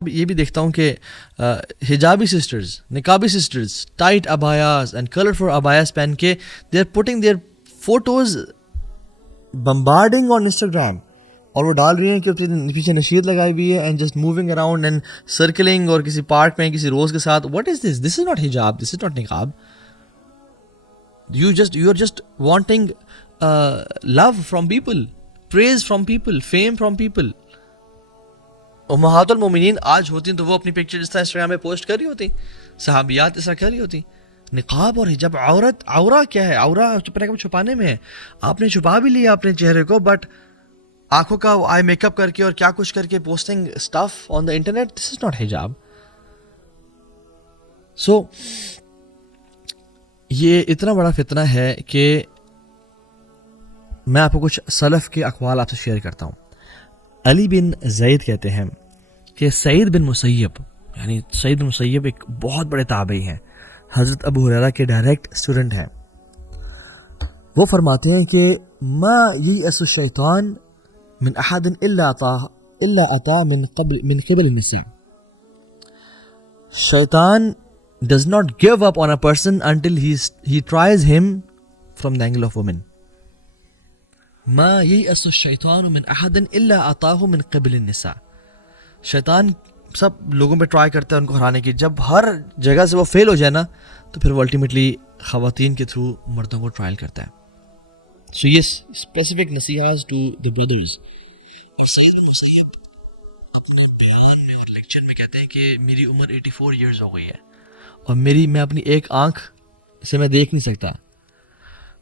یہ بھی دیکھتا ہوں کہ حجابی سسٹرز, نقابی سسٹرز ٹائٹ ابایاز اینڈ کلرفل ابایاز پہن کے they are putting their photos bombarding on Instagram, اور وہ ڈال رہی ہیں کہ پیچھے نشید لگائی ہوئی ہے and just moving around and سرکلنگ, اور کسی پارک میں کسی روز کے ساتھ. What is this? This is not حجاب, دس از ناٹ نقاب. You are just wanting love from people, praise from people, fame from people. امہات المومنین آج ہوتی تو وہ اپنی پکچر جس طرح انسٹاگرام میں پوسٹ کر رہی ہوتی, صحابیات اس طرح کر رہی ہوتی. نقاب اور حجاب, عورہ کیا ہے؟ عورہ چھپانے میں ہے. آپ نے چھپا بھی لیا اپنے چہرے کو, بٹ آنکھوں کا آئی میک اپ کر کے اور کیا کچھ کر کے posting stuff on the internet, this is not حجاب. سو یہ اتنا بڑا فتنہ ہے کہ میں آپ کو کچھ سلف کے اقوال آپ سے شیئر کرتا ہوں. علی بن زید کہتے ہیں کہ سعید بن مسیب, یعنی سعید بن مسیب ایک بہت بڑے تابعی ہیں, حضرت ابو ہریرہ کے ڈائریکٹ اسٹوڈنٹ ہیں. وہ فرماتے ہیں کہ ما یئس الشیطان من احد الا اتا من قبل النساء. شیطان does not give up on a person until he tries him from the angle of women. ما ييأس الشيطان من أحد إلا أعطاه من قبل النساء. شیطان سب لوگوں پہ ٹرائی کرتا ہے ان کو ہرانے کی. جب ہر جگہ سے وہ فیل ہو جائے نا, تو پھر وہ الٹیمیٹلی خواتین کے تھرو مردوں کو ٹرائل کرتا ہے. سو یہ اسپیسیفک نصیحات ٹو دی بردرز. اور سعید بن مسیب اپنے بیان میں اور لیکچر میں کہتے ہیں کہ میری عمر 84 ایئرز ہو گئی ہے, اور میں اپنی ایک آنکھ سے میں دیکھ نہیں سکتا.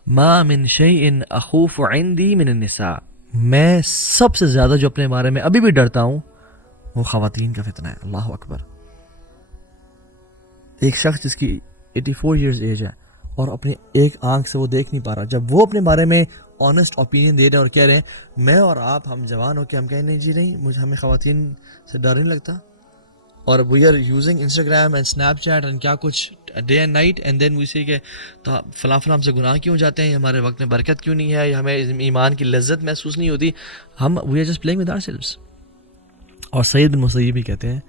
ما من شیء اخوف عندی من النساء. میں سب سے زیادہ جو اپنے بارے میں ابھی بھی ڈرتا ہوں وہ خواتین کا فتنہ ہے. اللہ اکبر. ایک شخص جس کی 84 ایئرز ایج ہے اور اپنی ایک آنکھ سے وہ دیکھ نہیں پا رہا, جب وہ اپنے بارے میں آنیسٹ اوپینین دے رہے ہیں اور کہہ رہے ہیں میں اور آپ ہم جوان ہو کے ہم کہیں نہیں جی نہیں, ہمیں خواتین سے ڈر نہیں لگتا, اور we are using Instagram and Snapchat and کیا کچھ day and night, and then we see کہ تو فلاں ہم سے گناہ کیوں جاتے ہیں, ہمارے وقت میں برکت کیوں نہیں ہے, ہمیں ایمان کی لذت محسوس نہیں ہوتی, ہم we are just playing with ourselves. اور سعید بن مسیب بھی کہتے ہیں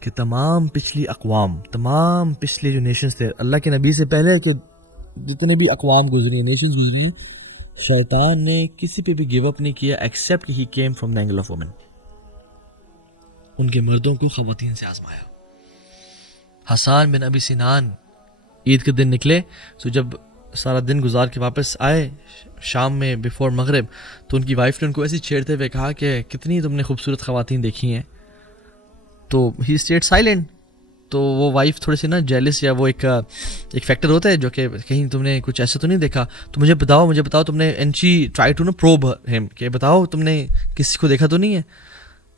کہ تمام پچھلی اقوام, تمام پچھلے جو نیشنز تھے اللہ کے نبی سے پہلے کہ جتنے بھی اقوام گزری, نیشنز گزری, شیطان نے کسی پہ بھی گیو اپ نہیں کیا ایکسیپٹ کہ he came from the angle of woman. ان کے مردوں کو خواتین سے آزمایا. حسان بن ابی سنان عید کے دن نکلے, تو جب سارا دن گزار کے واپس آئے شام میں بیفور مغرب, تو ان کی وائف نے ان کو ایسے چھیڑتے ہوئے کہا کہ کتنی تم نے خوبصورت خواتین دیکھی ہیں. تو ہی اسٹیڈ سائلنٹ. تو وہ وائف تھوڑی سی نا جیلس, یا وہ ایک فیکٹر ہوتا ہے جو کہ کہیں تم نے کچھ ایسا تو نہیں دیکھا, تو مجھے بتاؤ تم نے, اینڈ شی ٹرائی ٹو نا پروب ہم کہ بتاؤ تم نے کسی کو دیکھا تو نہیں ہے.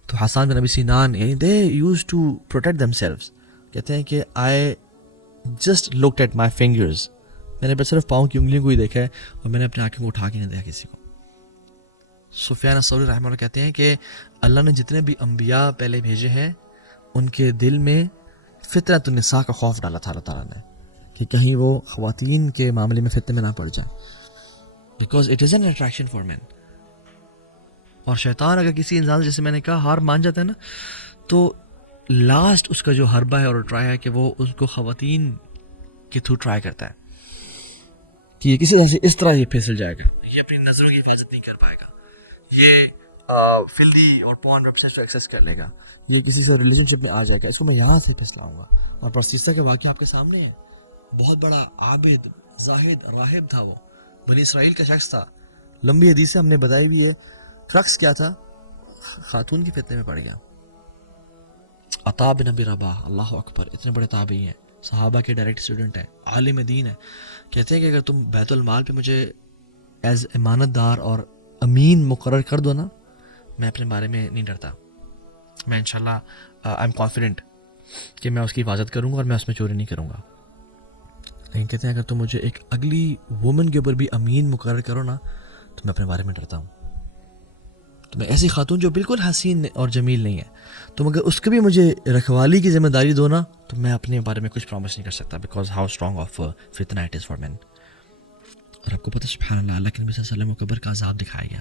تو Hassan bin Abi Sinan they use to protect themselves, کہتے ہیں کہ I just looked at my fingers, میں نے بس صرف پاؤں کی انگلیوں کو ہی دیکھا ہے, اور میں نے اپنے آنکھوں کو اٹھا کے نہیں دیکھا کسی کو. سفیان الثوری رحمہ اللہ کہتے ہیں کہ اللہ نے جتنے بھی انبیاء پہلے بھیجے ہیں ان کے دل میں فطرت النساء کا خوف ڈالا تھا اللہ تعالیٰ نے, کہ کہیں وہ خواتین کے معاملے میں فتنے میں نہ پڑ جائیں, because it is an attraction for men. اور شیطان اگر کسی انسان جیسے میں نے کہا ہار مان جاتا ہے نا, تو لاسٹ اس کا جو حربہ ہے اور ٹرائی ہے کہ وہ اس کو خواتین کے تھرو ٹرائی کرتا ہے کہ یہ کسی طرح سے اس طرح یہ پھسل جائے گا, یہ اپنی نظروں کی حفاظت نہیں کر پائے گا, یہ فلدی اور پورن ویب سائٹ کو ایکسیس کر لے گا, یہ کسی سے ریلیشن شپ میں آ جائے گا, اس کو میں یہاں سے پھسلاؤں گا. اور پرسیسہ کے واقعہ آپ کے سامنے ہے, بہت بڑا عابد زاہد راہب تھا, وہ بنی اسرائیل کا شخص تھا, لمبی حدیث ہم نے بتائی بھی ہے. شخص کیا تھا, خاتون کے فتنے میں پڑ گیا. عطا بن ابی رباح, اللہ اکبر, اتنے بڑے تابعی ہیں, صحابہ کے ڈائریکٹ اسٹوڈنٹ ہیں, عالم دین ہے. کہتے ہیں کہ اگر تم بیت المال پہ مجھے ایز امانت دار اور امین مقرر کر دو نا, میں اپنے بارے میں نہیں ڈرتا, میں انشاءاللہ آئی ایم کانفیڈنٹ کہ میں اس کی حفاظت کروں گا اور میں اس میں چوری نہیں کروں گا. لیکن کہتے ہیں اگر تم مجھے ایک اگلی وومن کے اوپر بھی امین مقرر کرو نا, تو میں اپنے بارے میں ڈرتا ہوں. تو میں ایسی خاتون جو بالکل حسین اور جمیل نہیں ہے, تم اگر اس کے بھی مجھے رکھوالی کی ذمہ داری دو نا, تو میں اپنے بارے میں کچھ پرومس نہیں کر سکتا, بیکاز ہاؤ اسٹرانگ آف فتنہ اٹ از فار مین. اور آپ کو پتہ سبحان اللہ, اللہ کے نبی صلی اللہ علیہ وسلم کو قبر کا عذاب دکھایا گیا,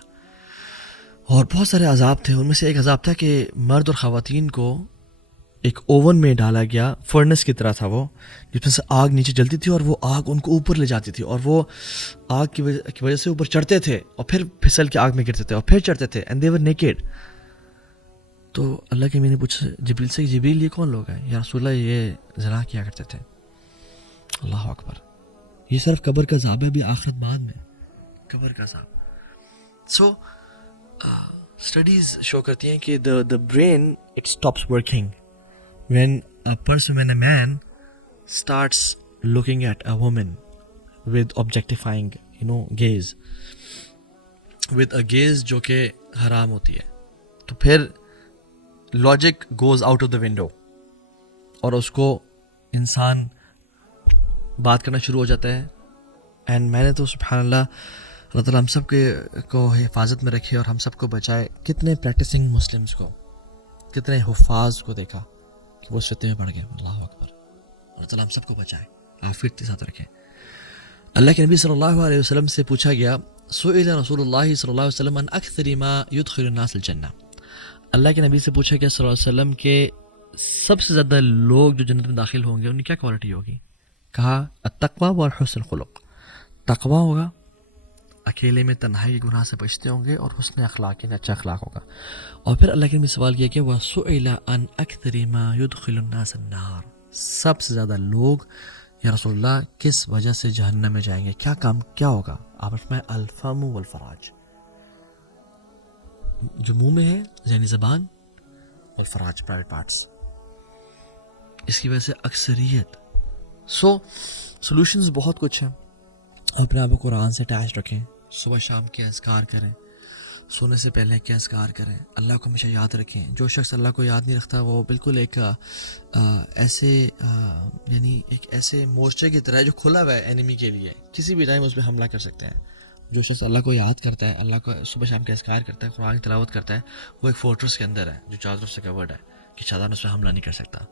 اور بہت سارے عذاب تھے. ان میں سے ایک عذاب تھا کہ مرد اور خواتین کو ایک اوون میں ڈالا گیا, فرنس کی طرح تھا وہ, جس میں سے آگ نیچے جلتی تھی اور وہ آگ ان کو اوپر لے جاتی تھی, اور وہ آگ کی وجہ سے اوپر چڑھتے تھے اور پھر پھسل کے آگ میں گرتے تھے اور پھر چڑھتے تھے, اینڈ دے ور نیکڈ. تو اللہ کے میں نے پوچھا جبریل سے, جبریل یہ کون لوگ ہیں؟ یا رسول اللہ یہ زنا کیا کرتے تھے. اللہ اکبر, یہ صرف قبر کا عذاب ہے, بھی آخرت بعد میں قبر کا عذاب. سو اسٹڈیز شو کرتی ہیں کہ the brain it stops working when a man starts looking at a woman with objectifying gaze, with a gaze جو کہ حرام ہوتی ہے. تو پھر logic goes out of the window اور اس کو انسان بات کرنا شروع ہو جاتا ہے. اینڈ میں نے تو سبحان اللہ, اللہ تعالیٰ ہم سب کو حفاظت میں رکھے اور ہم سب کو بچائے. کتنے پریکٹسنگ مسلمس کو, کتنے حفاظ کو دیکھا کہ وہ ستے میں پڑ گئے. اللہ اکبر, اللہ تعالیٰ ہم سب کو بچائے, عافیت کے ساتھ رکھیں. اللہ کے نبی صلی اللہ علیہ وسلم سے پوچھا گیا, سئل رسول اللہ صلی اللہ علیہ وسلم عن اکثر ما يدخل الناس الجنہ. اللہ کے نبی سے پوچھا گیا صلی اللہ علیہ وسلم کہ سب سے زیادہ لوگ جو جنت میں داخل ہوں گے ان کی کیا کوالٹی ہوگی؟ کہا التقوی والحسن الخلق. تقوی ہوگا, اکیلے میں تنہائی کے گناہ سے بچتے ہوں گے, اور حسن اخلاق یعنی اچھا اخلاق ہوگا. اور پھر اللہ کے نبی سوال کیا کہ وَسُئِلَ عَنْ أَكْثَرِ مَا يُدْخِلُ النَّاسَ النَّارِ. سب سے زیادہ لوگ یا رسول اللہ کس وجہ سے جہنم میں جائیں گے, کیا کام کیا ہوگا؟ آپ فرمائے الفم والفراج, جو منہ میں ہے یعنی زبان, والفراج پرائیویٹ پارٹس, اس کی وجہ سے اکثریت. سو سولوشنز بہت کچھ ہیں. اپنے آپ کو قرآن سے اٹیچ رکھیں, صبح شام کے اذکار کریں, سونے سے پہلے کے اذکار کریں, اللہ کو ہمیشہ یاد رکھیں. جو شخص اللہ کو یاد نہیں رکھتا وہ بالکل ایک ایسے مورچے کی طرح ہے جو کھلا ہوا ہے اینیمی کے لیے, کسی بھی ٹائم اس پہ حملہ کر سکتے ہیں. جو شخص اللہ کو یاد کرتا ہے, اللہ کو صبح شام کے اذکار کرتا ہے, قرآن کی تلاوت کرتا ہے, وہ ایک فورٹریس کے اندر ہے جو چاروں طرف سے کورڈ ہے کہ شیطان اس پہ حملہ نہیں کر سکتا.